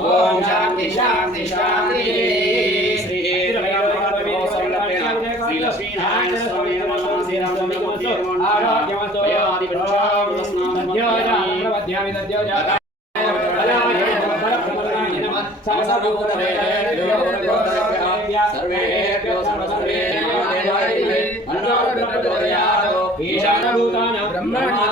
ओम शांति शांति शांति श्री लक्ष्मी नारायण स्वामी नमः श्री राम स्वामी आरोग्यवतो आदि वृक्षां स्नानमध्यामि दद्योजा सर्वेभ्यो सर्वसर्वेभ्यो ईशानभूतानां ब्रह्माण्डानां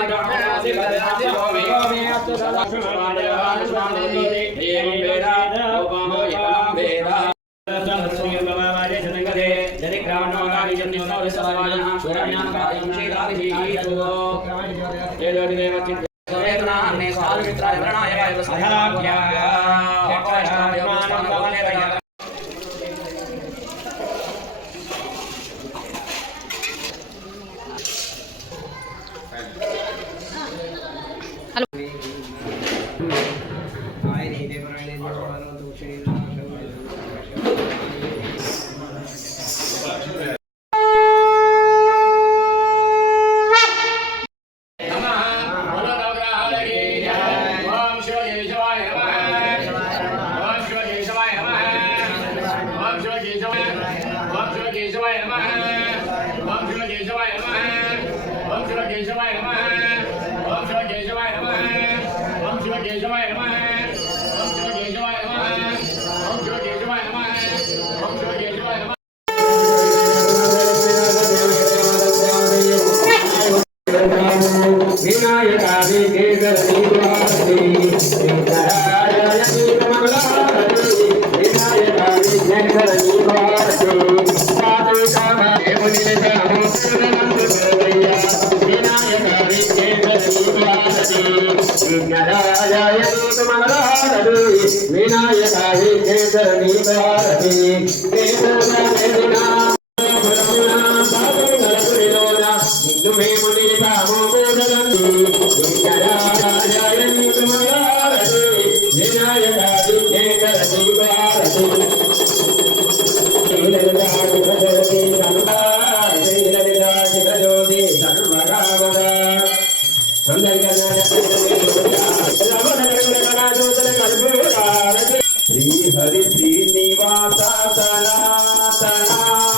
हरि श्रीनिवास सनातन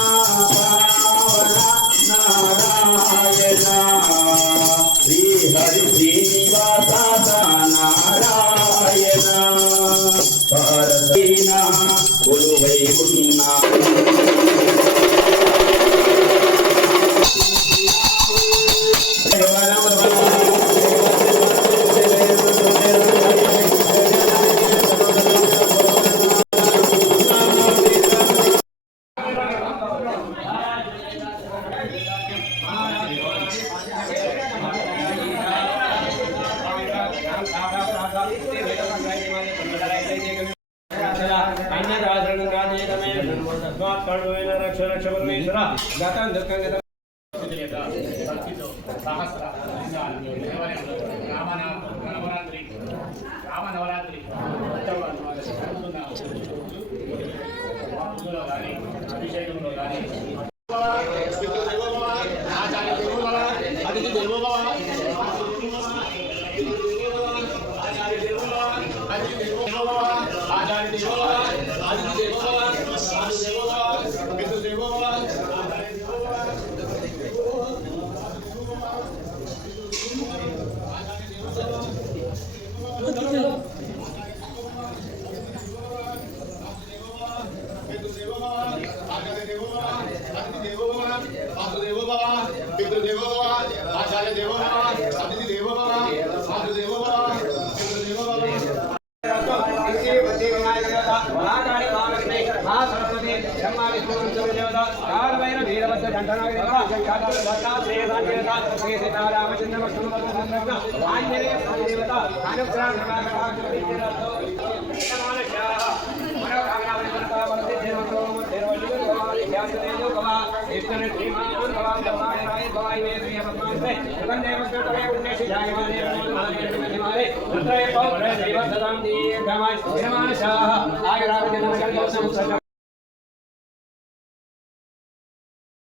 पावन नारायण श्री हरि श्रीनिवास नारायण परदीना गुरुवै उन्ना देवो भव मातृदेवो भव पितृदेवो भव आचार्य देवो भव अतिथि देवो भव मातृदेवो भव पितृदेवो भव सरस्वती ब्रह्मा विष्णु देवता काल भैरव वीरभद्र दंडना देवता देवता श्री सीतारामचंद्र लक्ष्मण आंजनेय देवता अनुग्रह